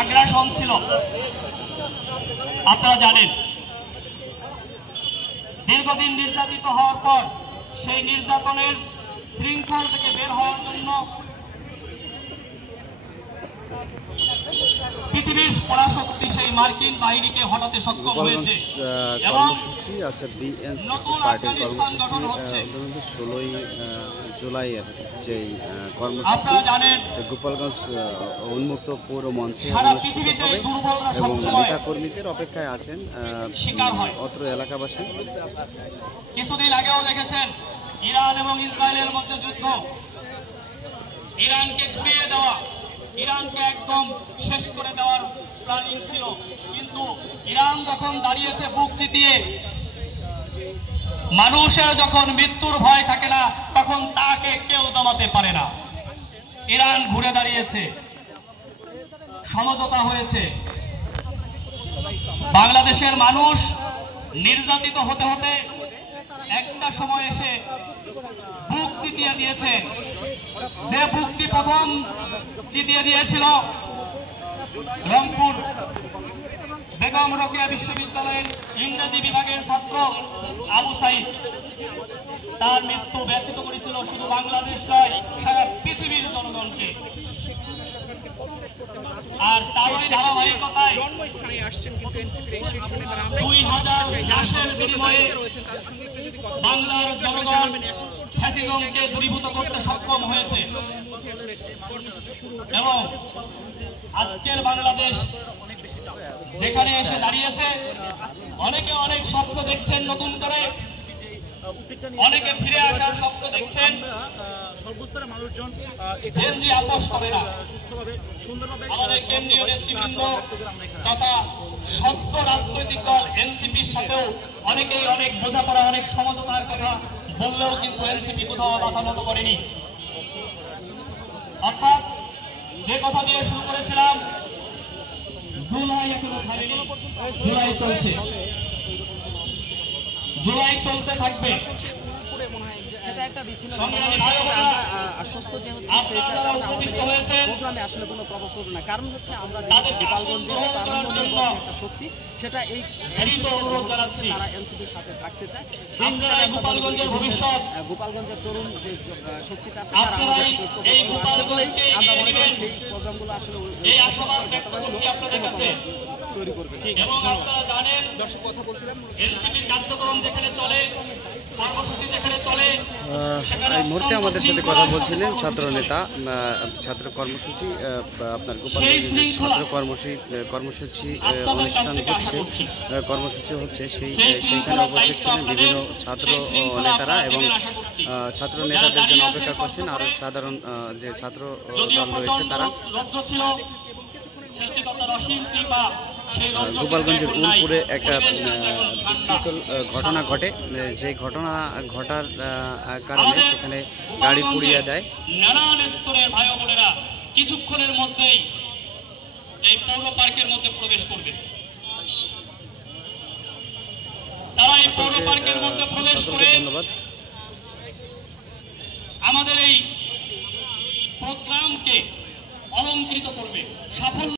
আগ্রাসন ছিল। আপনারা জানেন দীর্ঘদিন নির্যাতিত হওয়ার পর সেই নির্যাতনের শৃঙ্খল থেকে বের হওয়ার জন্য পৃথিবীর পরাশক্তি সেই মার্কিন বাহিনীকে হটাতে সক্ষম হয়েছে এবং নতুন আফগানিস্তান গঠন হচ্ছে। 16 জুলাইয়ের যে আপনারা জানেন গোপালগঞ্জ উন্মুক্ত পৌর মঞ্চে সারা পৃথিবীতে দুর্বলরা সবসময় কর্মীদের অপেক্ষায় আছেন শিকার হয় অত্র এলাকাবাসী। কিছুদিন আগেও দেখেছেন ইরান এবং ইসরায়েলের মধ্যে যুদ্ধ, ইরানকে ঘুরিয়ে দেওয়া, ইরানকে একদম শেষ করে দেওয়ার প্ল্যানিং ছিল, কিন্তু ইরান যখন দাঁড়িয়েছে বুক চিতিয়ে, মানুষের যখন মৃত্যুর ভয় থাকে না তখন তাকে কেউ দমাতে পারে না। ইরান ঘুরে দাঁড়িয়েছে, সমঝোতা হয়েছে। বাংলাদেশের মানুষ নির্যাতিত হতে হতে একটা সময় এসে বুক চিতিয়ে দিয়েছে। যে বুকটি প্রথম চিতিয়ে দিয়েছিল রংপুর বেগম রোকেয়া বিশ্ববিদ্যালয়ের ইংরেজি বিভাগের ছাত্র আবু সাইদ, তার মৃত্যু ব্যথিত করেছিল শুধু বাংলাদেশ নয়, সারা পৃথিবীর জনগণকে। আর তারই ধারাবাহিকতায় 2000 লাশের বিনিময়ে বাংলার জনগণ ফ্যাসিজমকে দূরীভূত করতে সক্ষম হয়েছে এবং আজকের বাংলাদেশ যেখানে এসে দাঁড়িয়েছে, অনেকে অনেক স্বপ্ন দেখছেন নতুন করে, অনেকে ফিরে আসার স্বপ্ন দেখছেন। জেনজি আপোষ হবে না। আমাদের কেন্দ্রীয় নেতৃবৃন্দ তথা সদ্য রাজনৈতিক দল এনসিপির সাথেও অনেকেই অনেক বোঝাপড়া, অনেক সমঝোতার কথা বললেও কিন্তু এনসিপি কোথাও মাথা নত করেনি। অর্থাৎ যে কথা দিয়ে শুরু করেছিলাম, জুলাই এখনো থামেনি, জুলাই চলছে, জুলাই চলতে থাকবে। সংগ্রামী ভাই বোনেরা, আপনারা উপবিষ্ট হয়েছেন, আসলে কোনো প্রভাব পড়বে না। কারণ হচ্ছে আমরা তাদেরকে আসন গ্রহণ করার জন্য একটা শক্তি, সেটা এই অনুরোধ জানাচ্ছি। তারা এনসিপির সাথে থাকতে চায়। আপনারা গোপালগঞ্জের ভবিষ্যৎ, গোপালগঞ্জের তরুণ যে শক্তিটা আছে, আপনারাই এই গোপালগঞ্জকে এগিয়ে দিবেন, সেই প্রোগ্রামগুলো আসলে এই আশাবাদ ব্যক্ত করছি আপনাদের কাছে। তৈরি করবে। এবং আপনারা জানেন এনসিপির কার্যক্রম যেখানে চলে, কর্মসূচি যেখানে চলে, এই মুহূর্তে আমাদের সাথে কথা বলছিলেন ছাত্র নেতা, ছাত্র কর্মসূচি আপনার গোপালগঞ্জের ছাত্র কর্মসূচি অনুষ্ঠান হচ্ছে, কর্মসূচি হচ্ছে সেইখানে উপস্থিত ছিলেন বিভিন্ন ছাত্র নেতারা এবং ছাত্র নেতাদের জন্য অপেক্ষা করছেন আরো সাধারণ যে ছাত্র দল রয়েছে তারা। গোপালগঞ্জের উলপুরে একটা বিশৃঙ্খল ঘটনা ঘটে, সেই ঘটনা ঘটার কারণে সেখানে গাড়ি পুড়িয়ে দেয়। নানান স্তরের ভাই বোনেরা কিছুক্ষণের মধ্যেই এই পৌর পার্কের মধ্যে প্রবেশ করবে। তারা এই পৌর পার্কের মধ্যে প্রবেশ করে আমাদের এই প্রোগ্রামকে অলংকৃত করবে, সাফল্য